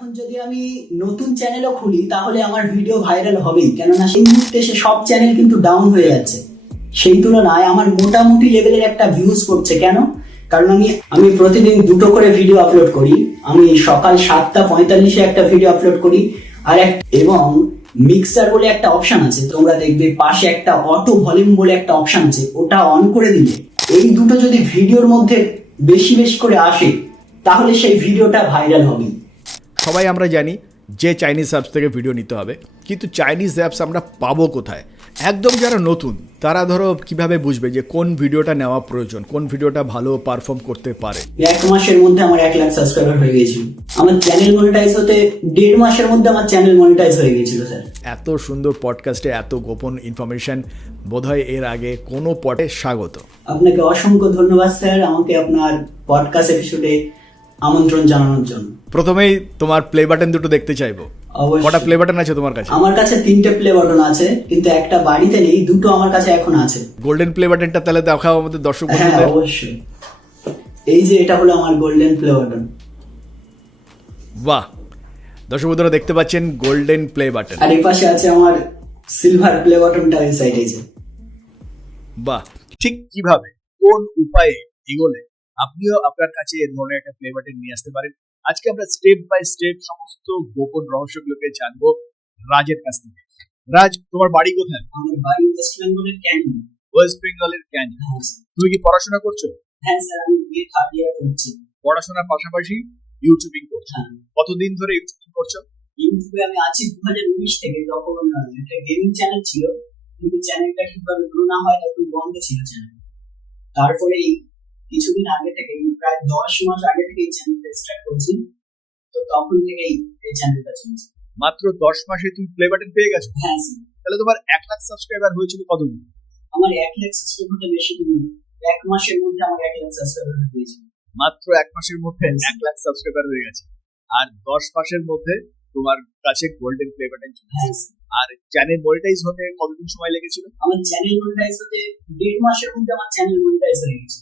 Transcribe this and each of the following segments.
এখন যদি আমি নতুন চ্যানেলও খুলি তাহলে আমার ভিডিও ভাইরাল হবেই, কেননা সেই মুহূর্তে এসে সব চ্যানেল কিন্তু ডাউন হয়ে যাচ্ছে। সেই তুলনায় আমার মোটামুটি লেভেলের একটা ভিউজ করছে। কেন? কারণ আমি প্রতিদিন 2টো করে ভিডিও আপলোড করি। আমি সকাল 7:45-এ একটা ভিডিও আপলোড করি এবং মিক্সার বলে একটা অপশন আছে, তোমরা দেখবে পাশে একটা অটো ভলিউম বলে একটা অপশন আছে, ওটা অন করে দিলে এই দুটো যদি ভিডিওর মধ্যে বেশি বেশি করে আসে তাহলে সেই ভিডিওটা ভাইরাল হবে। সবাই আমরা জানি যে চাইনিজ অ্যাপস থেকে ভিডিও নিতে হবে, কিন্তু চাইনিজ অ্যাপস আমরা পাবো কোথায়? একদম যারা নতুন তারা ধরো কিভাবে বুঝবে যে কোন ভিডিওটা নেওয়া প্রয়োজন, কোন ভিডিওটা ভালো পারফর্ম করতে পারে? 1 মাসের মধ্যে আমার 1 লাখ সাবস্ক্রাইবার হয়ে গেছিল। আমার চ্যানেল মনিটাইজ হতে 1.5 মাসের মধ্যে আমার চ্যানেল মনিটাইজ হয়ে গেছিল স্যার। এত সুন্দর পডকাস্টে এত গোপন ইনফরমেশন বোধহয় এর আগে কোনো পডে স্বাগত। আপনাকে অসংখ্য ধন্যবাদ স্যার, আমাকে আপনার পডকাস্ট এপিসোডে আমন্ত্রণ জানানোর জন্য। প্রথমেই তোমার প্লে বাটন দুটো দেখতে চাইবো। কটা প্লে বাটন আছে তোমার কাছে? আমার কাছে 3টে প্লে বাটন আছে, কিন্তু একটা বাড়িতে নেই, 2টো আমার কাছে এখন আছে। গোল্ডেন প্লে বাটনটা তাহলে দেখাও আমাদের দর্শক বন্ধুদের। হ্যাঁ অবশ্যই, এই যে এটা হলো আমার গোল্ডেন প্লে বাটন। বাহ, দর্শক বন্ধুরা দেখতে পাচ্ছেন গোল্ডেন প্লে বাটন। আর এই পাশে আছে আমার সিলভার প্লে বাটনটা, এই সাইডে যে। বাহ, ঠিক কিভাবে কোন উপায়ে এগোলে আপনিও আপনার কাছে এর ধরনের একটা প্লে বাটন নিয়ে আসতে পারেন, আজকে আমরা স্টেপ বাই স্টেপ সমস্ত গোপন রহস্যগুলোকে জানবো রাজের কাছ থেকে। রাজ, তোমার বাড়ি কোথায়? আমার বাড়ি ওয়েস্ট বেঙ্গলের ক্যানিং। ওয়েস্ট বেঙ্গলের ক্যানিং। তুমি কি পড়াশোনা করছো? হ্যাঁ স্যার, আমি বিএ 3rd ইয়ার করছি। পড়াশোনার পাশাপাশি ইউটিউবিং করছো? হ্যাঁ। কতদিন ধরে ইউটিউবিং করছো? ইউটিউবে আমি আছি 2019 থেকে, যখন একটা গেমিং চ্যানেল ছিল, কিন্তু চ্যানেলটা ঠিকভাবে গ্রো না হয় তখন বন্ধ ছিল চ্যানেল। তারপরে কিছুদিন আগে থেকে, প্রায় 10 মাস আগে থেকে এই চ্যানেলটা স্টার্ট করছি, তো তখন থেকে এই চ্যানেলটা চলছে। মাত্র 10 মাসে তুমি প্লে বাটন পেয়ে গেছো? হ্যাঁ স্যার। তাহলে তোমার 1 লাখ সাবস্ক্রাইবার হয়েছিল কতদিন? আমার 1 লাখ সাবস্ক্রাইবার বেশি দিন, 1 মাসের মধ্যে আমার 1 লাখ সাবস্ক্রাইবার হয়ে গেছে। মাত্র 1 মাসের মধ্যে 1 লাখ সাবস্ক্রাইবার হয়ে গেছে, আর 10 মাসের মধ্যে তোমার কাছে গোল্ডেন প্লে বাটন চলে এসেছে। আর চ্যানেল মনিটাইজ হতে কতদিন সময় লেগেছিল? আমার চ্যানেল মনিটাইজ হতে 1.5 মাসের মধ্যে আমার চ্যানেল মনিটাইজ হয়ে গেছে।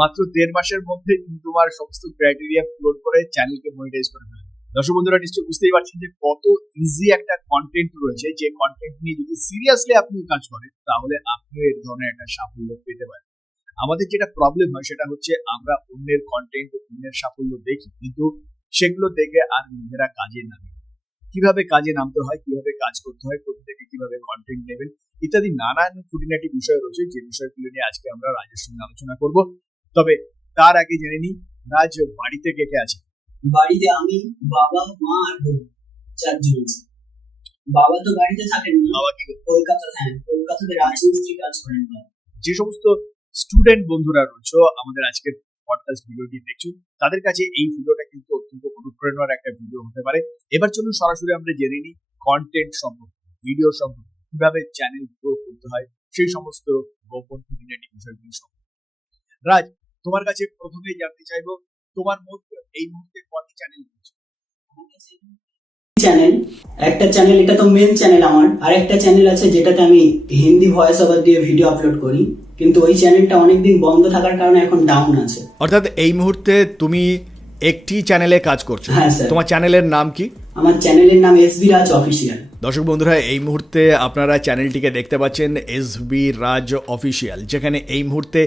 মাত্র 1.5 মাসের মধ্যে তুমি তোমার সমস্ত ক্রাইটেরিয়া পূরণ করে চ্যানেলকে মনিটাইজ করে ফেলে। দর্শক বন্ধুরা নিশ্চয়ই বুঝতেই পারছেন যে কত ইজি একটা কন্টেন্ট রয়েছে, যে কন্টেন্ট নিয়ে যদি সিরিয়াসলি আপনি কাজ করেন তাহলে আপনি এর ধরনের একটা সাফল্য পেতে পারেন। আমাদের যেটা প্রবলেম হয় সেটা হচ্ছে আমরা অন্যের কন্টেন্ট, অন্যের সাফল্য দেখি, কিন্তু সেগুলো দেখে আর নিজেরা কাজে নামি। কিভাবে কাজে নামতে হয়, কিভাবে কাজ করতে হয়, কোথা থেকে কিভাবে কন্টেন্ট নেবেন ইত্যাদি নানান খুঁটিনাটি বিষয় রয়েছে, যে বিষয়গুলো নিয়ে আজকে আমরা রাজের সঙ্গে আলোচনা করব। তবে তার আগে জেনে নিই, রাজ বাড়িতে কে কে আছে? বাড়িতে আমি, বাবা, মা আর বোন, 4 জন আছি। বাবা তো বাড়িতে থাকেন না, বাবা কি কলকাতাতে রাজমিস্ত্রি কাজ করেন। যে সমস্ত স্টুডেন্ট বন্ধুরা রয়েছে আমাদের আজকের পডকাস্ট ভিডিওটি দেখছো, তাদের কাছে এই ভিডিওটা কিন্তু অত্যন্ত অনুপ্রেরণার একটা ভিডিও হতে পারে। এবার চলুন সরাসরি আমরা জেনে নিই কন্টেন্ট সম্পর্কে, ভিডিও সম্পর্কে, কিভাবে চ্যানেল গ্রো করতে হয়, সেই সমস্ত গোপন খুঁটিনাটি বিষয়গুলি সম্পর্কে। রাজ, তোমার কাছে প্রথমেই জানতে চাইবো, তোমার মধ্যে এই মুহূর্তে কয়টি চ্যানেল রয়েছে? চ্যানেল, একটা চ্যানেল, এটা তো মেন চ্যানেল আমার। আর একটা চ্যানেল আছে যেটাতে আমি হিন্দি ভয়েস ওভার দিয়ে ভিডিও আপলোড করি, কিন্তু ওই চ্যানেলটা অনেকদিন বন্ধ থাকার কারণে এখন ডাউন আছে। অর্থাৎ এই মুহূর্তে তুমি একটি চ্যানেলে কাজ করছো? হ্যাঁ স্যার। তোমার চ্যানেলের নাম কি? আমার চ্যানেলের নাম এসবি রাজ অফিসিয়াল। দর্শক বন্ধুরা, এই মুহূর্তে আপনারা চ্যানেলটিকে দেখতে পাচ্ছেন এসবি রাজ অফিসিয়াল, যেখানে এই মুহূর্তে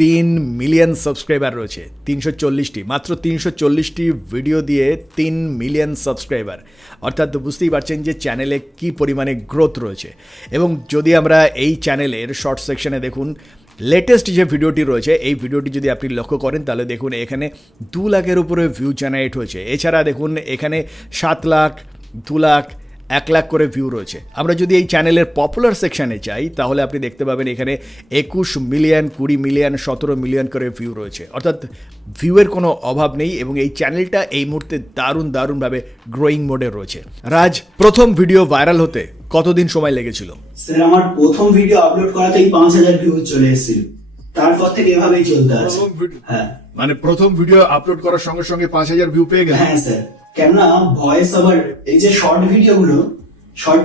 3 মিলিয়ন সাবস্ক্রাইবার রয়েছে। 340টি, মাত্র 340টি ভিডিও দিয়ে 3 মিলিয়ন সাবস্ক্রাইবার, অর্থাৎ বুঝতেই পারছেন যে চ্যানেলে কি পরিমাণে গ্রোথ রয়েছে। এবং যদি আমরা এই চ্যানেলের শর্ট সেকশনে দেখুন, লেটেস্ট যে ভিডিওটি রয়েছে, এই ভিডিওটি যদি আপনি লক্ষ্য করেন তাহলে দেখুন এখানে 2 লাখের উপরে ভিউ জেনারেট হয়েছে। এছাড়া দেখুন এখানে 7 লাখ, 2 লাখ, 1 লাখ করে ভিউ রয়েছে। আমরা যদি এই চ্যানেলের পপুলার সেকশনে যাই তাহলে আপনি দেখতে পাবেন এখানে 21 মিলিয়ন, 20 মিলিয়ন, 17 মিলিয়ন করে ভিউ রয়েছে, অর্থাৎ ভিউয়ের কোনো অভাব নেই। এবং এই চ্যানেলটা এই মুহূর্তে দারুণভাবে গ্রোয়িং মোডে রয়েছে। রাজ, প্রথম ভিডিও ভাইরাল হতে কতদিন সময় লেগেছিল? স্যার, আমার প্রথম ভিডিও আপলোড করাতেই 5000 ভিউ চলে এসেছিল, তারপর থেকে এভাবেই চলতে আছে। হ্যাঁ, মানে প্রথম ভিডিও আপলোড করার সঙ্গে সঙ্গে 5000 ভিউ পেয়ে গেল? হ্যাঁ স্যার, কেননা ভয়েস ওভার, এই যে শর্ট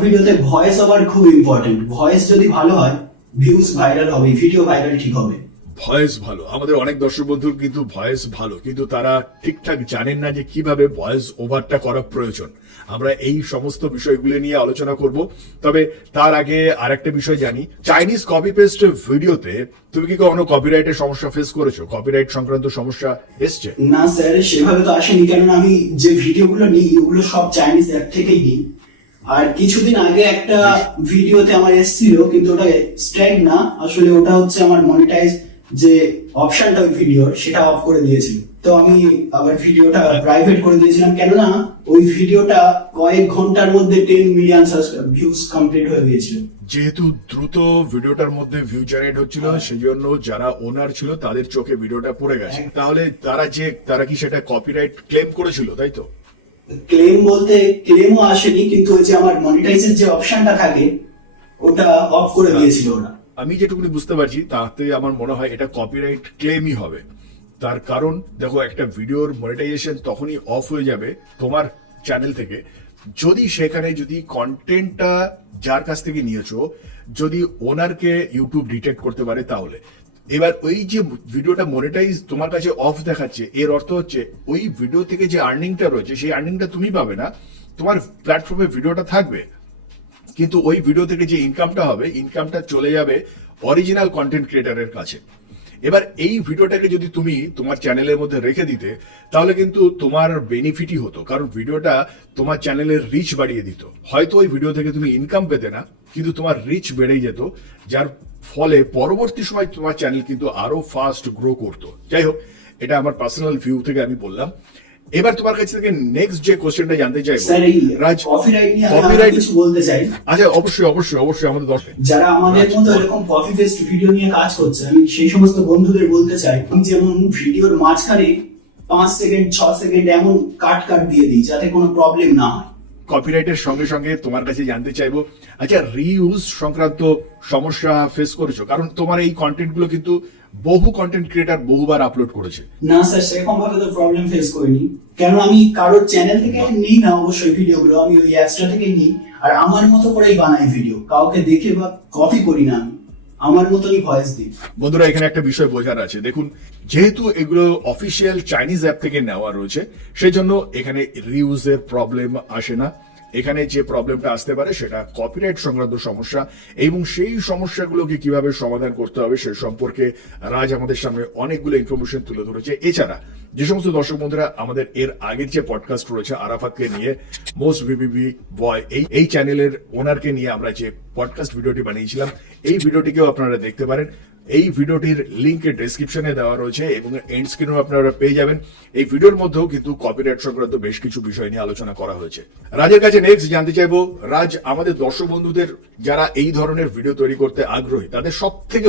ভিডিওতে ভয়েস ওভার খুব ইম্পর্টেন্ট। ভয়েস যদি ভালো হয় ভিউজ ভাইরাল হবে, ভিডিও ভাইরাল ঠিক হবে। ভয়েস ভালো, আমাদের অনেক দর্শক বন্ধুর কিন্তু ভয়েস ভালো, কিন্তু তারা ঠিকঠাক জানেন না যে কিভাবে ভয়েস ওভারটা করা প্রয়োজন। আমরা এই সমস্ত বিষয়গুলো নিয়ে আলোচনা করব। তবে তার আগে আরেকটা বিষয় জানি, চাইনিজ কপি পেস্ট ভিডিওতে তুমি কি কখনো কপিরাইটের সমস্যা ফেস করেছো? কপিরাইট সংক্রান্ত সমস্যা এসছে? না স্যার, সেভাবে তো আসেনি, কেননা আমি যে ভিডিওগুলো নিই ওগুলো সব চাইনিজ অ্যাপ থেকেই নিই। আর কিছুদিন আগে একটা ভিডিওতে আমার এসেছিল, কিন্তু ওটা স্ট্রাইক না, আসলে ওটা হচ্ছে আমার মনিটাইজ যে অপশনটা ওই ভিডিওর সেটা অফ করে দিয়েছিল। তো আমি আবার ভিডিওটা প্রাইভেট করে দিয়েছিলাম, কেননা ওই ভিডিওটা কয়েক ঘন্টার মধ্যে 10 মিলিয়ন ভিউজ কমপ্লিট হয়ে গিয়েছিল। যেহেতু দ্রুত ভিডিওটার মধ্যে ভিউ জেনারেট হচ্ছিল, সেই জন্য যারা ওনার ছিল তাদের চোখে ভিডিওটা পড়ে গেছে। তাহলে তারা কি সেটা কপিরাইট ক্লেম করেছিল, তাই তো? ক্লেম বলতে ক্লেমও আসেনি, কিন্তু ওই যে আমার মনিটাইজের যে অপশনটা থাকে ওটা অফ করে দিয়েছিল ওরা। আমি যেটুকুনি বুঝতে পারছি তাতে আমার মনে হয় এটা কপিরাইট ক্লেমই হবে। তার কারণ দেখো, একটা ভিডিওর মনিটাইজেশন তখনই অফ হয়ে যাবে তোমার চ্যানেল থেকে যদি সেখানে যদি কন্টেন্টটা যার কাছ থেকে নিয়েছো যদি ওনারকে ইউটিউব ডিটেক্ট করতে পারে। তাহলে এবার ওই যে ভিডিওটা মনিটাইজ তোমার কাছে অফ দেখাচ্ছে, এর অর্থ হচ্ছে ওই ভিডিও থেকে যে আর্নিংটা রয়েছে সেই আর্নিংটা তুমি পাবে না, তোমার প্ল্যাটফর্মে ভিডিওটা থাকবে, কিন্তু ওই ভিডিও থেকে যে ইনকামটা হবে ইনকামটা চলে যাবে অরিজিনাল কন্টেন্ট ক্রিয়েটারের কাছে। এবার এই ভিডিওটাকে যদি তুমি তোমার চ্যানেলের মধ্যে রেখে দিতে তাহলে কিন্তু তোমার বেনিফিটই হতো, কারণ ভিডিওটা তোমার চ্যানেলের রিচ বাড়িয়ে দিত। হয়তো ওই ভিডিও থেকে তুমি ইনকাম পেতে না, কিন্তু তোমার রিচ বেড়ে যেত, যার ফলে পরবর্তী সময় তোমার চ্যানেল কিন্তু আরো ফাস্ট গ্রো করতো। যাই হোক, এটা আমার পার্সোনাল ভিউ থেকে আমি বললাম। এবার তোমার কাছ থেকে নেক্সট যে কোশ্চেনটা জানতে চাইবো, রাজ, কপিরাইট নিয়ে আমি কিছু বলতে চাই। আচ্ছা, অবশ্যই আমাদের দর্শক যারা আমাদের মতো এরকম কপি পেস্ট ভিডিও নিয়ে কাজ করছে, আমি সেই সমস্ত বন্ধুদের বলতে চাই, আমি যেমন ভিডিওর মাঝখানে 5 সেকেন্ড 6 সেকেন্ড এমন কাট দিয়ে দিই যাতে কোনো প্রবলেম না হয়। কপিরাইটের সঙ্গে সঙ্গে তোমার কাছে জানতে চাইবো, আচ্ছা রিইউজ সংক্রান্ত সমস্যা ফেস করেছো? কারণ তোমার এই কন্টেন্ট গুলো কিন্তু বহু কন্টেন্ট ক্রিয়েটার বহুবার আপলোড করেছে। না স্যার, সেরকম ভাবে তো প্রবলেম ফেস করিনি, কেন আমি কারোর চ্যানেল থেকে নিই না, অবশ্যই ভিডিওগুলো আমি ওই অ্যাপসটা থেকেই নিই, আর আমার মতো করেই বানাই ভিডিও, কাউকে দেখে বা কপি করি না, আমি আমার মতনই ভয়েস দিই। বন্ধুরা, এখানে একটা বিষয় বোঝার আছে। দেখুন, যেহেতু এগুলো অফিসিয়াল চাইনিজ অ্যাপ থেকে নেওয়া রয়েছে সেই জন্য এখানে রিউজের প্রবলেম আসে না। এখানে যে প্রবলেমটা আসতে পারে সেটা কপিরাইট সংক্রান্ত সমস্যা, এবং সেই সমস্যাগুলোকে কিভাবে সমাধান করতে হবে সে সম্পর্কে রাজ আমাদের সামনে অনেকগুলো ইনফরমেশন তুলে ধরেছে। এছাড়া যে সমস্ত দর্শক বন্ধুরা আমাদের এর আগের যে পডকাস্ট রয়েছে আরাফাতকে নিয়ে, মোস্ট ভিভিভি বয়, এই চ্যানেলের ওনারকে নিয়ে আমরা যে পডকাস্ট ভিডিওটি বানিয়েছিলাম, এই ভিডিওটিকেও আপনারা দেখতে পারেন। এই ভিডিওটির লিংক ডেসক্রিপশনে দেওয়া রয়েছে এবং এন্ড স্ক্রিনেও আপনারা পেয়ে যাবেন। এই ভিডিওর মধ্যেও কিন্তু কপিরাইট সংক্রান্ত বেশ কিছু বিষয় নিয়ে আলোচনা করা হয়েছে। রাজের কাছে নেক্সট জানতে চাইবো, রাজ, আমাদের দর্শক বন্ধুদের যারা এই ধরনের ভিডিও তৈরি করতে আগ্রহী তাদের সব থেকে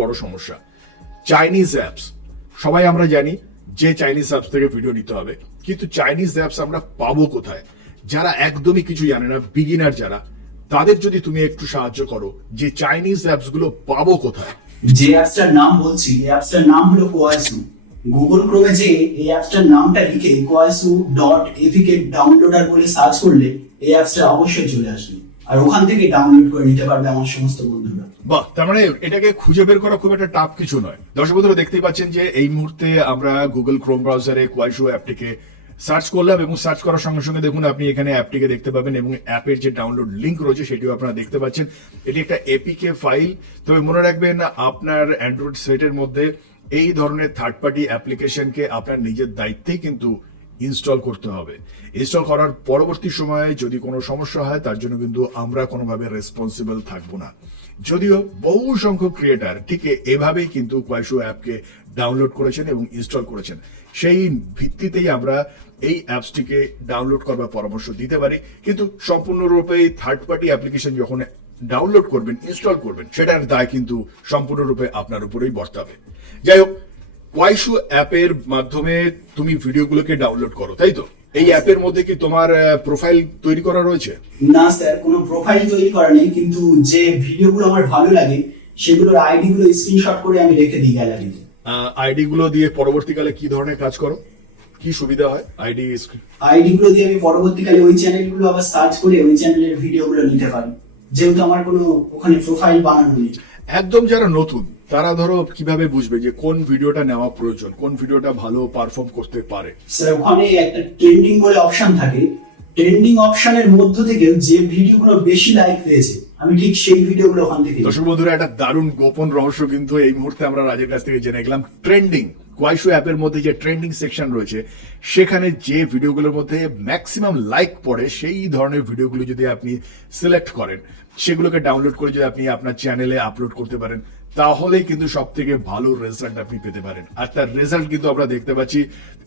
বড় সমস্যা চাইনিজ অ্যাপস। সবাই আমরা জানি যে চাইনিজ অ্যাপস থেকে ভিডিও নিতে হবে, কিন্তু চাইনিজ অ্যাপস আমরা পাবো কোথায়? যারা একদমই কিছু জানে না, বিগিনার যারা, তাদের যদি তুমি একটু সাহায্য করো যে চাইনিজ অ্যাপস গুলো পাবো কোথায়। যে অ্যাপসটার নাম বলছি, এই অ্যাপসটার নাম হলো কোয়াইসু। গুগল ক্রোমে যে এই অ্যাপসটার নামটা লিখে koisu.apk ডাউনলোডার বলে সার্চ করলে এই অ্যাপসটা অবশ্যই চলে আসবে, আর ওখান থেকে ডাউনলোড করে নিতে পারবে আমার সমস্ত বন্ধুরা। বাহ, তার মানে এটাকে খুঁজে বের করা খুব একটা টাফ কিছু নয়। দর্শক বন্ধুরা দেখতেই পাচ্ছেন যে এই মুহূর্তে আমরা গুগল ক্রোম ব্রাউজারে কোয়াইসু অ্যাপটিকে সার্চ করলাম, এবং সার্চ করার সঙ্গে সঙ্গে দেখুন আপনি এখানে অ্যাপটিকে দেখতে পাবেন, এবং অ্যাপের যে ডাউনলোড লিংক রয়েছে সেটিও আপনারা দেখতে পাচ্ছেন। এটি একটা এপিকে ফাইল। তবে মনে রাখবেন, আপনার অ্যান্ড্রয়েড সেটের মধ্যে এই ধরনের থার্ড পার্টি অ্যাপ্লিকেশনকে আপনার নিজের দায়িত্বেই কিন্তু ইনস্টল করতে হবে। ইনস্টল করার পরবর্তী সময়ে যদি কোনো সমস্যা হয় তার জন্য কিন্তু আমরা কোনোভাবে রেসপন্সিবল থাকবো না। যদিও বহু সংখ্যক ক্রিয়েটার ঠিক এভাবেই কিন্তু কোয়াইসু অ্যাপকে ডাউনলোড করেছেন এবং ইনস্টল করেছেন। সেই ভিত্তিতেই আমরা এই অ্যাপসটিকে ডাউনলোড করবার পরামর্শ দিতে পারি, কিন্তু সম্পূর্ণরূপে থার্ড পার্টি অ্যাপ্লিকেশন যখন ডাউনলোড করবেন, ইনস্টল করবেন, সেটার দায় কিন্তু সম্পূর্ণরূপে আপনার উপরেই বর্তাবে। যাই হোক, কোয়াইসু অ্যাপের মাধ্যমে তুমি ভিডিওগুলোকে ডাউনলোড করো, তাই তো? এই অ্যাপের মধ্যে কি তোমার প্রোফাইল তৈরি করা রয়েছে? না স্যার, কোনো প্রোফাইল তৈরি করা নেই, কিন্তু যে ভিডিওগুলো আমার ভালো লাগে সেগুলোর আইডি গুলো স্ক্রিনশট করে আমি রেখে দিই গ্যালারিতে। আইডি গুলো দিয়ে পরবর্তীকালে কি ধরনের কাজ করো, কি সুবিধা হয়? আইডি গুলো দিয়ে আমি পরবর্তীকালে ওই চ্যানেলগুলো আবার সার্চ করে ওই চ্যানেলের ভিডিওগুলো নিতে পারি, যেহেতু আমার কোনো ওখানে প্রোফাইল বানানো নেই। একদম যারা নতুন তারা ধরো কিভাবে বুঝবে যে কোন ভিডিওটা নেওয়া প্রয়োজন, কোন ভিডিওটা ভালো পারফর্ম করতে পারে? স্যার ওখানে একটা ট্রেন্ডিং বলে অপশন থাকে, ট্রেন্ডিং অপশনের মধ্য থেকে যে ভিডিওগুলো বেশি লাইক পেয়েছে আমি ঠিক সেই ভিডিওগুলো ওখান থেকে। দর্শক বন্ধুরা, একটা দারুণ গোপন রহস্য কিন্তু এই মুহূর্তে আমরা রাজের কাছ থেকে জেনে গেলাম। ট্রেন্ডিং কোয়াইশো অ্যাপের মধ্যে যে ট্রেন্ডিং সেকশন রয়েছে সেখানে যে ভিডিওগুলোর মধ্যে ম্যাক্সিমাম লাইক পড়ে সেই ধরনের ভিডিওগুলো যদি আপনি সিলেক্ট করেন, সেগুলোকে ডাউনলোড করে যদি আপনি আপনার চ্যানেলে আপলোড করতে পারেন, তাহলে কিন্তু সব থেকে ভালো রেজাল্ট আপনি পেতে পারেন। আর তার রেজাল্ট কিন্তু আমরা দেখতে পাচ্ছি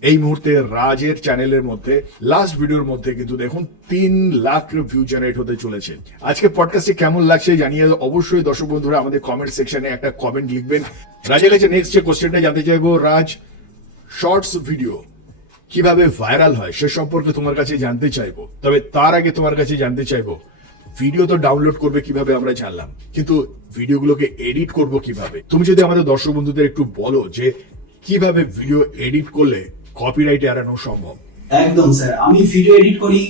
এই মুহূর্তে রাজের চ্যানেলের মধ্যে লাস্ট ভিডিওর মধ্যে কিন্তু দেখুন 3 লাখ ভিউ জেনারেট হতে চলেছে। আজকে পডকাস্টে কেমন লাগছে জানিয়ে অবশ্যই দর্শক বন্ধুরা আমাদের কমেন্ট সেকশনে একটা কমেন্ট লিখবেন। রাজের কাছে নেক্সট যে কোশ্চেনটা জানতে চাইবো, রাজ, শর্টস ভিডিও কিভাবে ভাইরাল হয় সে সম্পর্কে তোমার কাছে জানতে চাইবো। তবে তার আগে তোমার কাছে জানতে চাইবো, ভিডিও তো ডাউনলোড করবে কিভাবে আমরা জানলাম, কিন্তু ভিডিওগুলোকে এডিট করব কিভাবে? তুমি যদি আমাদের দর্শক বন্ধুদের একটু বলো যে কিভাবে ভিডিও এডিট করলে কপিরাইট এড়ানো সম্ভব। একদম স্যার, আমি ভিডিও এডিট করি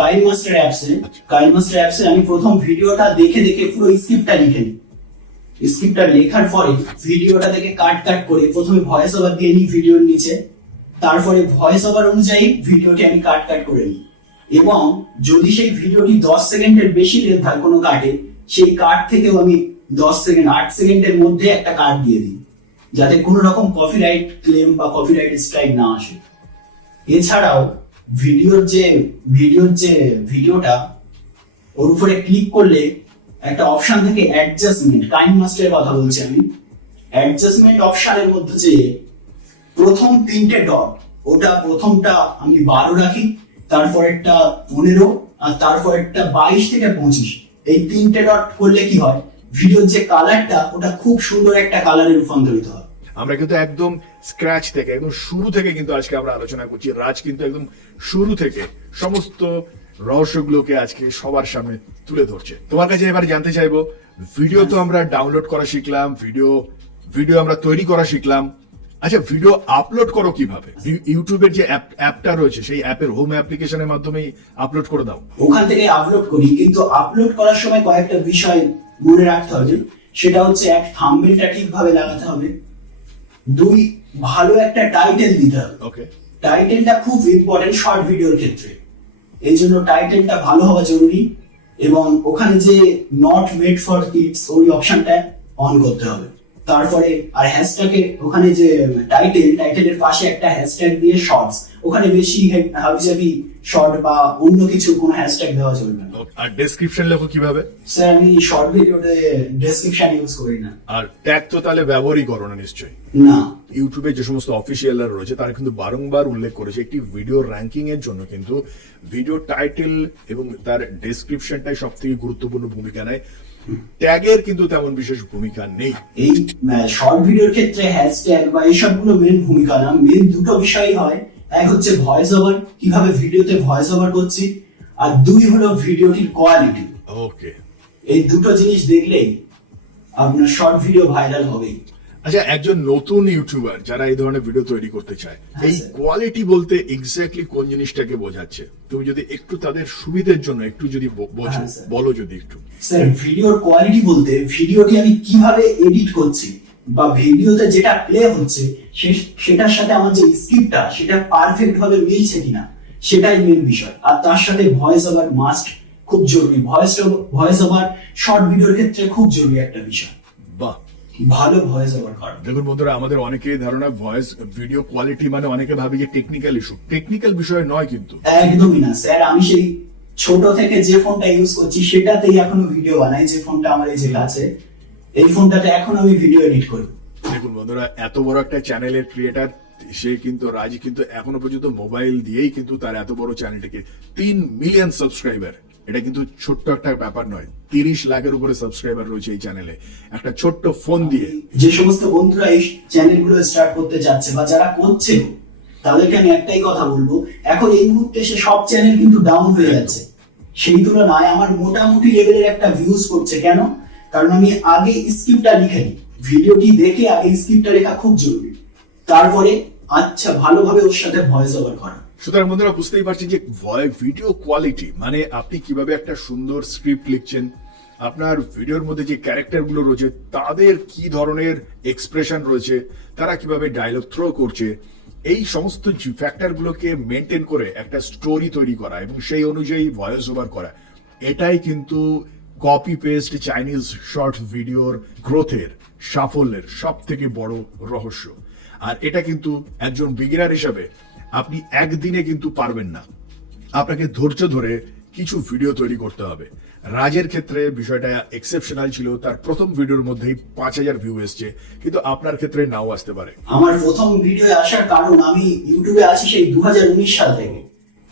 কাইন মাস্টার অ্যাপসে। কাইন মাস্টার অ্যাপসে আমি প্রথম ভিডিওটা দেখে দেখে পুরো স্ক্রিপ্টটা লিখে নিই। স্ক্রিপ্টটা লেখার পরে ভিডিওটা থেকে কাট কাট করে প্রথমে ভয়েস ওভার দিয়ে নিই ভিডিওর নিচে, তারপরে ভয়েস ওভার অনুযায়ী ভিডিওটি আমি কাট কাট করে নিই। এবং যদি সেই ভিডিওটি 10 সেকেন্ডের বেশি লেন্থ হয় কোনো কাটে, সেই কাট থেকেও আমি 10 সেকেন্ড 8 সেকেন্ডের মধ্যে একটা কাট দিয়ে দিই, যাতে কোনো রকম কপিরাইট ক্লেম বা কপিরাইট স্ট্রাইক না আসে। এছাড়াও ভিডিওটা ওর উপরে ক্লিক করলে একটা অপশন থাকে অ্যাডজাস্টমেন্ট, কাইন মাস্টারের কথা বলছি আমি। অ্যাডজাস্টমেন্ট অপশনের মধ্যে যে প্রথম 3টে ডট, ওটা প্রথমটা আমি 12 রাখি, তারপরেরটা 15 আর তারপরেরটা 22 থেকে 25। এই 3টে ডট করলে কি হয়, ভিডিওর যে কালারটা ওটা খুব সুন্দর একটা কালারে রূপান্তরিত হয়। আমরা কিন্তু একদম স্ক্র্যাচ থেকে, একদম শুরু থেকে কিন্তু আজকে আমরা আলোচনা করছি। রাজ কিন্তু একদম শুরু থেকে সমস্ত রহস্যগুলোকে আজকে সবার সামনে তুলে ধরছে। তোমার কাছে এবার জানতে চাইবো, ভিডিও তো আমরা ডাউনলোড করা শিখলাম, ভিডিও আমরা তৈরি করা শিখলাম, আচ্ছা ভিডিও আপলোড করো কিভাবে? ইউটিউবের যে অ্যাপটা রয়েছে সেই অ্যাপের হোম অ্যাপ্লিকেশনের মাধ্যমে আপলোড করে দাও? ওখান থেকে আপলোড করি, কিন্তু আপলোড করার সময় কয়েকটা বিষয় মনে রাখতে হবে। সেটা হচ্ছে, এক, থাম্বনেলটা ঠিকভাবে লাগাতে হবে। 2, ভালো একটা টাইটেল দিতে হবে। ওকে, টাইটেলটা খুব ইম্পর্টেন্ট শর্ট ভিডিওর ক্ষেত্রে, এই জন্য টাইটেলটা ভালো হওয়া জরুরি। এবং ওখানে যে নট মেড ফর কিডস ওই অপশনটা অন করতে হবে। তারপরে আর হ্যাশট্যাগে ওখানে যে টাইটেলের পাশে একটা হ্যাশট্যাগ দিয়ে শর্টস, ওখানে বেশি হাবিজাবি শর্ট বা অন্য কিছু কোনো হ্যাশট্যাগ দেওয়া চলবে না। আর ডেসক্রিপশন লেখো কিভাবে? স্যার আমি শর্ট ভিডিওতে ডেসক্রিপশন ইউজ করি না। আর ট্যাগ তো তাহলে ব্যবহারই করো না নিশ্চয়ই? না। ইউটিউবে যে সমস্ত অফিসিয়ালরা রয়েছে তারা কিন্তু বারংবার উল্লেখ করেছে একটি ভিডিও র্যাঙ্কিং এর জন্য কিন্তু ভিডিও টাইটেল এবং তার ডেসক্রিপশনটাই সব থেকে গুরুত্বপূর্ণ ভূমিকা নেয়। ট্যাগের কিন্তু তেমন বিশেষ ভূমিকা নেই। এই শর্ট ভিডিওর ক্ষেত্রে হ্যাশট্যাগ বা এইসবগুলো মেন ভূমিকা না। মেন দুটো বিষয় হয়, এক হচ্ছে ভয়েস ওভার, কিভাবে ভিডিওতে ভয়েস ওভার করছি, আর 2 হলো ভিডিওটির কোয়ালিটি। ওকে, এই দুটো জিনিস দেখলেই আপনার শর্ট ভিডিও ভাইরাল হবেই। আচ্ছা, একজন নতুন ইউটিউবার যারা এই ধরনের ভিডিও তৈরি করতে চায়, এই স্যার। কোয়ালিটি বলতে এক্স্যাক্টলি কোন জিনিসটাকে বোঝাচ্ছে? তুমি যদি একটু তাদের সুবিধার জন্য একটু যদি বোঝো, হ্যাঁ, স্যার। বলো যদি একটু। স্যার ভিডিওর কোয়ালিটি বলতে ভিডিওটি আমি কিভাবে এডিট করছি বা ভিডিওতে যেটা প্লে হচ্ছে সেটার সাথে আমার যে স্ক্রিপ্টটা সেটা পারফেক্ট ভাবে মিলছে কিনা, সেটাই মেন বিষয়। আর তার সাথে ভয়েস ওভার মাস্ট, খুব জরুরি। ভয়েস ওভার শর্ট ভিডিওর ক্ষেত্রে খুব জরুরি একটা বিষয়। বাহ, ভালো ভয়েস ওভার করা। দেখুন বন্ধুরা, আমাদের অনেকেই ধারণা ভয়েস ভিডিও কোয়ালিটি মানে অনেকে ভাবে যে টেকনিক্যাল ইস্যু। টেকনিক্যাল বিষয় নয় কিন্তু। একদমই না স্যার, আমি সেই ছোট থেকে যে ফোনটা ইউজ করছি সেটাতেই এখনো ভিডিও বানাই। যে ফোনটা আমার এই যে আছে, এই ফোনটাতে এখন আমি ভিডিও এডিট করি। দেখুন বন্ধুরা, এত বড় একটা চ্যানেলের ক্রিয়েটার সে কিন্তু, রাজি কিন্তু এখনো পর্যন্ত মোবাইল দিয়েই কিন্তু তার এত বড় চ্যানেলটিকে 3 মিলিয়ন সাবস্ক্রাইবার, এটা কিন্তু ছোট্ট একটা ব্যাপার নয়। 30 লাখের উপরে সাবস্ক্রাইবার রয়েছে এই চ্যানেলে, একটা ছোট্ট ফোন দিয়ে। যে সমস্ত বন্ধুরা এই চ্যানেলগুলো স্টার্ট করতে যাচ্ছে বা যারা করছে, তাদেরকে আমি একটাই কথা বলবো, এখন এই মুহূর্তে সে সব চ্যানেল কিন্তু ডাউন হয়ে যাচ্ছে। সেই তুলনায় আমার মোটামুটি লেভেলের একটা ভিউজ করছে। কেন? কারণ আমি আগে স্ক্রিপ্টটা লিখে নিই। ভিডিওটি দেখে আগে স্ক্রিপ্টটা লেখা খুব জরুরি, তারপরে আচ্ছা ভালোভাবে ওর সাথে ভয়েস ওভার করা। সুতরাং বন্ধুরা বুঝতেই পারছেন যে ভিডিও কোয়ালিটি মানে আপনি কিভাবে একটা সুন্দর স্ক্রিপ্ট লিখছেন, আপনার ভিডিওর মধ্যে যে ক্যারেক্টারগুলো রয়েছে তাদের কি ধরনের এক্সপ্রেশন রয়েছে, তারা কিভাবে ডায়লগ থ্রো করছে, এই সমস্ত ফ্যাক্টরগুলোকে মেনটেন করে একটা স্টোরি তৈরি করা এবং সেই অনুযায়ী ভয়েস ওভার করা, এটাই কিন্তু কপি পেস্ট চাইনিজ শর্ট ভিডিওর গ্রোথের সাফল্যের সব থেকে বড় রহস্য। আর এটা কিন্তু একজন বিগিনার হিসাবে আপনি একদিনে কিন্তু পারবেন না, আপনাকে ধৈর্য ধরে কিছু ভিডিও তৈরি করতে হবে। রাজের ক্ষেত্রে বিষয়টা এক্সেপশনাল ছিল, তার প্রথম ভিডিওর মধ্যেই 5,000 ভিউ এসছে, কিন্তু আপনার ক্ষেত্রে নাও আসতে পারে। আমার প্রথম ভিডিও আসার কারণ আমি ইউটিউবে আছি সেই 2019 সাল থেকে,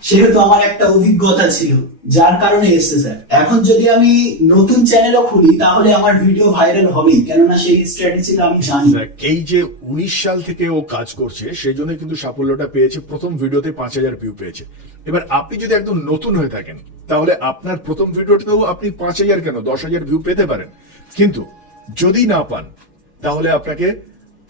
সেহেতু আমার একটা অভিজ্ঞতা ছিল যার কারণে এসছে স্যার। এখন যদি আমি নতুন চ্যানেলও খুলি তাহলে আমার ভিডিও ভাইরাল হবেই, কেননা সেই স্ট্র্যাটেজিটা আমি জানি। এই যে 19 সাল থেকে ও কাজ করছে সেই জন্য কিন্তু সাফল্যটা পেয়েছে, প্রথম ভিডিওতে 5,000 ভিউ পেয়েছে। এবার আপনি যদি একদম নতুন হয়ে থাকেন তাহলে আপনার প্রথম ভিডিওতেও আপনি 5,000 কেন 10,000 ভিউ পেতে পারেন, কিন্তু যদি না পান তাহলে আপনাকে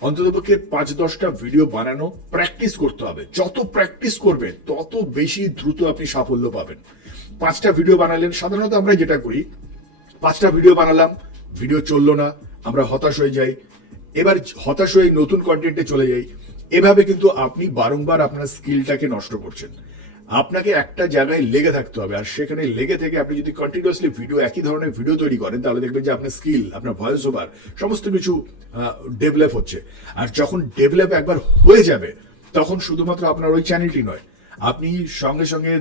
অন্ততপক্ষে 5-10টা ভিডিও বানানো প্র্যাকটিস করতে হবে। যত প্র্যাকটিস করবে তত বেশি দ্রুত আপনি সাফল্য পাবেন। 5টা ভিডিও বানালেন, সাধারণত আমরা যেটা করি 5টা ভিডিও বানালাম, ভিডিও চললো না, আমরা হতাশ হয়ে যাই, এবার হতাশ হয়ে নতুন কন্টেন্টে চলে যাই। এভাবে কিন্তু আপনি বারংবার আপনার স্কিলটাকে নষ্ট করছেন। আপনাকে একটা জায়গায় লেগে থাকতে হবে, আর সেখানে লেগে থেকে আপনি যদি কন্টিনিউয়াসলি ভিডিও একই ধরনের ভিডিও তৈরি করেন তাহলে দেখবেন যে আপনার স্কিল, আপনার ভয়েস ওভার সমস্ত কিছু ডেভেলপ হচ্ছে। আর যখন ডেভেলপ একবার হয়ে যাবে তখন শুধুমাত্র আপনার ওই চ্যানেলটি নয়, আপনি সঙ্গে সঙ্গে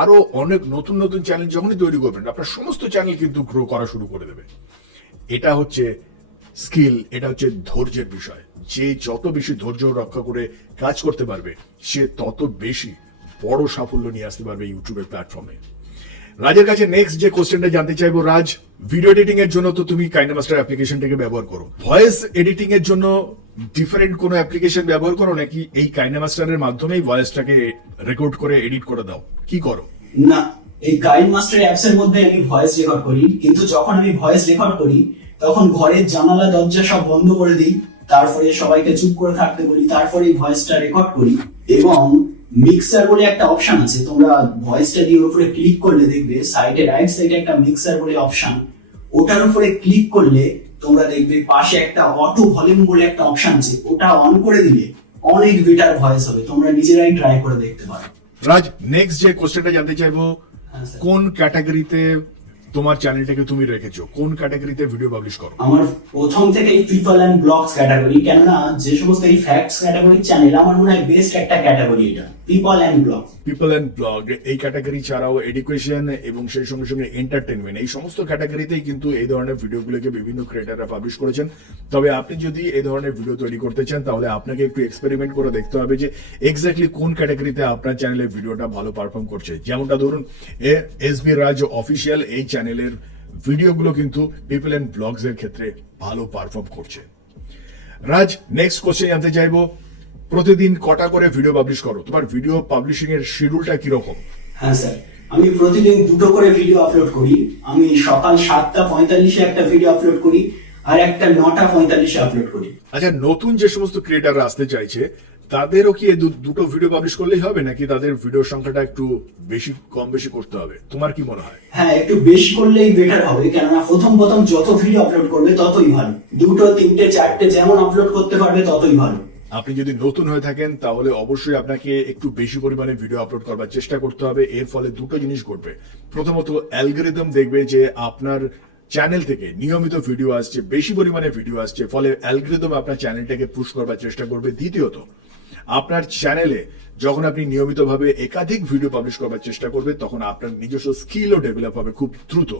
আরো অনেক নতুন নতুন চ্যানেল যখনই তৈরি করবেন আপনার সমস্ত চ্যানেল কিন্তু গ্রো করা শুরু করে দেবে। এটা হচ্ছে স্কিল, এটা হচ্ছে ধৈর্যের বিষয়। যে যত বেশি ধৈর্য রক্ষা করে কাজ করতে পারবে সে তত বেশি বড় সাফল্য নিয়ে আসতে পারবে ইউটিউবের প্ল্যাটফর্মে। রাজের কাছে নেক্সট যে কোশ্চেনটা জানতে চাইবো, রাজ, ভিডিও এডিটিং এর জন্য তো তুমি কাইনেমাস্টার অ্যাপ্লিকেশনটাকে ব্যবহার করো, ভয়েস এডিটিং এর জন্য ডিফারেন্ট কোনো অ্যাপ্লিকেশন ব্যবহার করো নাকি এই কাইনেমাস্টারের মাধ্যমেই ভয়েসটাকে রেকর্ড করে এডিট করে দাও, কি করো? না, এই কাইনমাস্টার অ্যাপস এর মধ্যে আমি ভয়েস রেকর্ড করি, কিন্তু যখন আমি ভয়েস রেকর্ড করি তখন ঘরের জানালা দরজা সব বন্ধ করে দিই, তারপরে সবাইকে চুপ করে থাকতে বলি, তারপরে এই ভয়েসটা রেকর্ড করি। এবং মিক্সার বলে একটা অপশন আছে, তোমরা ভয়েসটা দিয়ে উপরে ক্লিক করলে দেখবে সাইডে রাইট সাইডে একটা মিক্সার বলে অপশন, ওটার উপরে ক্লিক করলে তোমরা দেখবে পাশে একটা অটো ভলিউম বলে একটা অপশন আছে, ওটা অন করে দিলে অনেক বেটার ভয়েস হবে। তোমরা নিজেরাই ট্রাই করে দেখতে পারো। রাজ, নেক্সট যে কোশ্চেনটা জানতে চাইবো, হ্যাঁ স্যার। কোন ক্যাটাগরিতে তোমার চ্যানেলটাকে তুমি রেখেছো, কোন ক্যাটাগরিতে ভিডিও পাবলিশ করো? আমার প্রথম থেকে পিপল এন্ড ব্লগস ক্যাটাগরি, কেননা যে সমস্ত এই ফ্যাক্টস ক্যাটাগরির চ্যানেল আমার মনে হয় বেস্ট একটা ক্যাটাগরি এটা, people and blog. People and blog এই ক্যাটাগরি ছাড়াও এডুকেশন এবং সেই সঙ্গে সঙ্গে এন্টারটেনমেন্ট, এই সমস্ত ক্যাটাগরিতেই কিন্তু এই ধরনের ভিডিওগুলোকে বিভিন্ন ক্রিয়েটাররা পাবলিশ করেছেন। তবে আপনি যদি এই ধরনের ভিডিও তৈরি করতে চান তাহলে আপনাকে একটু এক্সপেরিমেন্ট করে দেখতে হবে যে এক্স্যাক্টলি কোন ক্যাটাগরিতে আপনার চ্যানেলের ভিডিওটা ভালো পারফর্ম করছে। যেমনটা ধরুন এসবি রাজ অফিসিয়াল এই চ্যানেলের ভিডিওগুলো কিন্তু পিপল এন্ড ব্লগস এর ক্ষেত্রে ভালো পারফর্ম করছে। রাজ, নেক্সট কোশ্চেন জানতে চাইবো, প্রতিদিন কটা করে ভিডিও পাবলিশ করো? তোমার ভিডিও পাবলিশিং এর শিডিউলটা কিরকম? হ্যাঁ স্যার, আমি প্রতিদিন 2টো করে ভিডিও আপলোড করি। আমি সকাল 7:45-এ একটা ভিডিও আপলোড করি আর একটা 9:45-এ আপলোড করি। আচ্ছা, নতুন যে সমস্ত ক্রিয়েটাররা আসতে চাইছে তাদেরও কি এই দুটো ভিডিও পাবলিশ করলেই হবে নাকি তাদের ভিডিওর সংখ্যাটা একটু বেশি কম বেশি করতে হবে? তোমার কি মনে হয়? হ্যাঁ, একটু বেশি করলেই বেটার হবে, কেননা প্রথম যত ভিডিও আপলোড করবে ততই ভালো। 2টো 3টে 4টে যেমন আপলোড করতে পারবে ততই ভালো। আপনি যদি নতুন হয়ে থাকেন তাহলে অবশ্যই আপনাকে একটু বেশি পরিমাণে ভিডিও আপলোড করবার চেষ্টা করতে হবে। এর ফলে দুটো জিনিস ঘটবে। প্রথমত, অ্যালগরিদম দেখবে যে আপনার চ্যানেল থেকে নিয়মিত ভিডিও আসছে, বেশি পরিমাণে ভিডিও আসছে, ফলে অ্যালগরিদম আপনার চ্যানেলটাকে পুশ করবার চেষ্টা করবে। দ্বিতীয়ত, আপনার চ্যানেলে যখন আপনি নিয়মিতভাবে একাধিক ভিডিও পাবলিশ করবার চেষ্টা করবেন তখন আপনার নিজস্ব স্কিলও ডেভেলপ হবে খুব দ্রুত।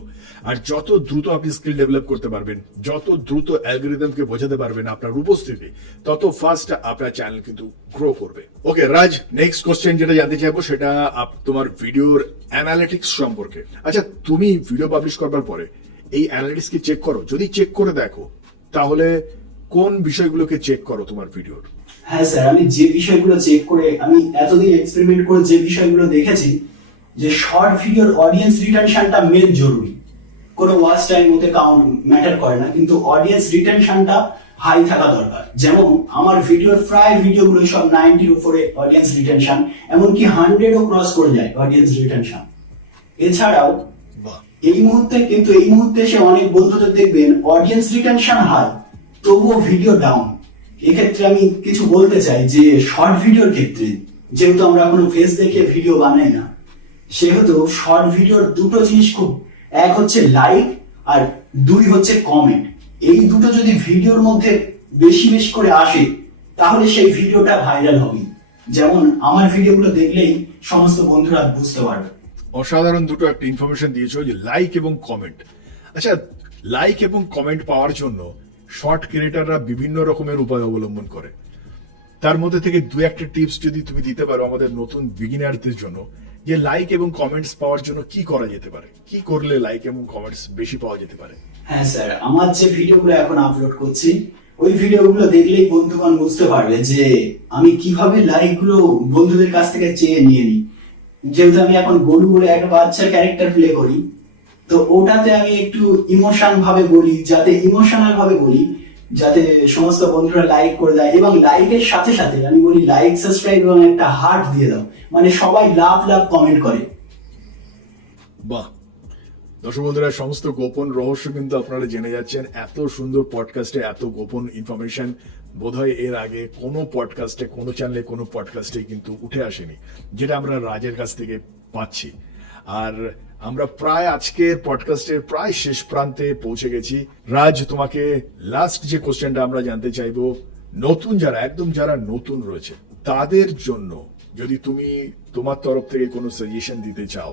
আর যত দ্রুত আপনি স্কিল ডেভেলপ করতে পারবেন, যত দ্রুত অ্যালগরিদমকে বোঝাতে পারবেন আপনার উপস্থিতি, তত ফাস্ট আপনার চ্যানেল কিন্তু গ্রো করবে। ওকে রাজ, নেক্সট কোশ্চেন যেটা জানতে চাইবো সেটা তোমার ভিডিওর অ্যানালিটিক্স সম্পর্কে। আচ্ছা, তুমি ভিডিও পাবলিশ করবার পরে এই অ্যানালিটিক্স কি চেক করো? যদি চেক করে দেখো তাহলে কোন বিষয়গুলোকে চেক করো তোমার ভিডিওর? হ্যাঁ স্যার, আমি যে বিষয়গুলো চেক করে, আমি এতদিন এক্সপেরিমেন্ট করে যে বিষয়গুলো দেখেছি, যে শর্ট ভিডিওর অডিয়েন্স রিটেনশনটা মেন জরুরি। কোনো ওয়াচ টাইম ওতে কাউন্ট ম্যাটার করে না, কিন্তু অডিয়েন্স রিটেনশনটা হাই থাকা দরকার। যেমন আমার ভিডিওর প্রায় ভিডিওগুলো সব 90-র উপরে অডিয়েন্স রিটেনশন, এমনকি 100-ও ক্রস করে যায় অডিয়েন্স রিটেনশন। এছাড়াও এই মুহূর্তে এসে অনেক বন্ধুদের দেখবেন অডিয়েন্স রিটেনশন হাই, তবুও ভিডিও ডাউন। এক্ষেত্রে আমি কিছু বলতে চাই যে শর্ট ভিডিওর ক্ষেত্রে, যেহেতু আমরা এখনো ফেস দেখে ভিডিও বানাই না, সেহেতু শর্ট ভিডিওর দুটো জিনিস খুব, এক হচ্ছে লাইক আর দুই হচ্ছে কমেন্ট। এই দুটো যদি ভিডিওর মধ্যে বেশি বেশি করে আসে তাহলে সেই ভিডিওটা ভাইরাল হবে। যেমন আমার ভিডিওগুলো দেখলেই সমস্ত বন্ধুরা বুঝতে পারবে। অসাধারণ দুটো একটা ইনফরমেশন দিয়েছো, যে লাইক এবং কমেন্ট। আচ্ছা, লাইক এবং কমেন্ট পাওয়ার জন্য শর্ট ক্রিয়েটাররা বিভিন্ন রকমের উপায় অবলম্বন করে, তার মধ্যে থেকে দু একটা টিপস যদি তুমি দিতে পারো আমাদের নতুন বিগিনারদের জন্য, যে লাইক এবং কমেন্টস পাওয়ার জন্য কি করা যেতে পারে, কি করলে লাইক এবং কমেন্টস বেশি পাওয়া যেতে পারে? হ্যাঁ স্যার, আমার যে ভিডিওগুলো এখন আপলোড করছি ওই ভিডিওগুলো দেখলেই বন্ধুগণ বুঝতে পারবে যে আমি কিভাবে লাইক গুলো বন্ধুদের কাছ থেকে চেয়ে নিয়ে নিই। যেহেতু আমি এখন গরু বলে একটা বাচ্চার ক্যারেক্টার প্লে করি, তো ওটাতে আমি একটু ইমোশনাল ভাবে বলি যাতে সমস্ত বন্ধুরা লাইক করে দেয়, এবং লাইকের সাথে সাথে আমি বলি লাইক, সাবস্ক্রাইব এবং একটা হার্ট দিয়ে দাও, মানে সবাই লাভ কমেন্ট করে। বাহ! দর্শক বন্ধুরা, সমস্ত গোপন রহস্য কিন্তু আপনারা জেনে যাচ্ছেন এত সুন্দর পডকাস্টে। এত গোপন ইনফরমেশন বোধহয় এর আগে কোনো পডকাস্টে, কোনো চ্যানেলে, কোনো পডকাস্টে কিন্তু উঠে আসেনি, যেটা আমরা রাজের কাছ থেকে পাচ্ছি। আর আমরা প্রায় আজকের পডকাস্টের প্রায় শেষ প্রান্তে পৌঁছে গেছি। রাজ, তোমাকে লাস্ট যে কোশ্চেনটা আমরা জানতে চাইবো, নতুন যারা নতুন রয়েছে তাদের জন্য যদি তুমি তোমার তরফ থেকে কোনো সাজেশন দিতে চাও,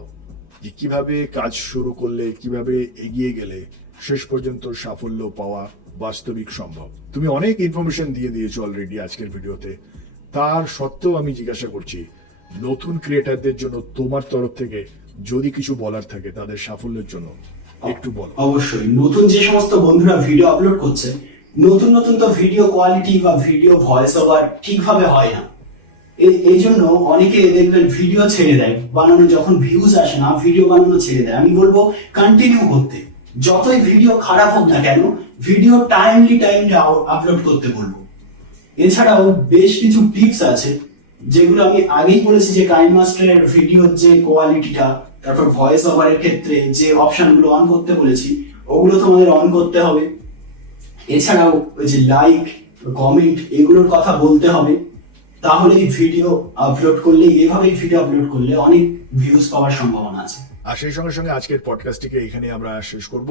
যে কিভাবে কাজ শুরু করলে, কিভাবে এগিয়ে গেলে শেষ পর্যন্ত সাফল্য পাওয়া বাস্তবিক সম্ভব। তুমি অনেক ইনফরমেশন দিয়ে দিয়েছো অলরেডি আজকের ভিডিওতে, তার সত্ত্বেও আমি জিজ্ঞাসা করছি নতুন ক্রিয়েটারদের জন্য তোমার তরফ থেকে যদি কিছু বলার থাকে তাদের সাফল্যের জন্য একটু বলো। অবশ্যই, নতুন যে সমস্ত বন্ধুরা ভিডিও আপলোড করছে, নতুন তো ভিডিও কোয়ালিটি বা ভিডিও ভয়েস ওভার ঠিকভাবে হয় না। এই জন্য অনেকে দেখবেন ভিডিও ছেড়ে দেয় বানানো, যখন ভিউজ আসে না ভিডিও বানানো ছেড়ে দেয়। আমি বলবো কন্টিনিউ করতে, যতই ভিডিও খারাপ হোক না কেন ভিডিও টাইমলি আপলোড করতে বলবো। এছাড়াও বেশ কিছু টিপস আছে যেগুলো আমি আগেই বলেছি, যে কাইনমাস্টারের ভিডিওর যে কোয়ালিটিটা, তারপর ভয়েস ওভারের ক্ষেত্রে যে অপশনগুলো অন করতে বলেছি ওগুলো তোমাদের অন করতে হবে। এছাড়াও ওই যে লাইক, কমেন্ট এগুলোর কথা বলতে হবে, তাহলেই ভিডিও আপলোড করলে অনেক ভিউজ পাওয়ার সম্ভাবনা আছে। আর সেই সঙ্গে সঙ্গে আজকের পডকাস্টটিকে এখানে আমরা শেষ করব।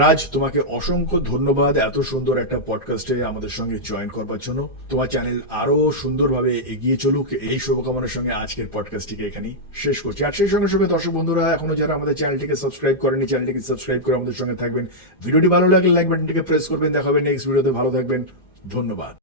রাজ, তোমাকে অসংখ্য ধন্যবাদ এত সুন্দর একটা পডকাস্টে আমাদের সঙ্গে জয়েন করবার জন্য। তোমার চ্যানেল আরো সুন্দরভাবে এগিয়ে চলুক, এই শুভকামনার সঙ্গে আজকের পডকাস্টটিকে এখানেই শেষ করছি। আর সেই সঙ্গে সঙ্গে দর্শক বন্ধুরা, এখনো যারা আমাদের চ্যানেলটিকে সাবস্ক্রাইব করেনি, চ্যানেলটিকে সাবস্ক্রাইব করে আমাদের সঙ্গে থাকবেন। ভিডিওটি ভালো লাগলে লাইক বাটনটিকে প্রেস করবেন। দেখা হবে নেক্সট ভিডিওতে। ভালো থাকবেন, ধন্যবাদ।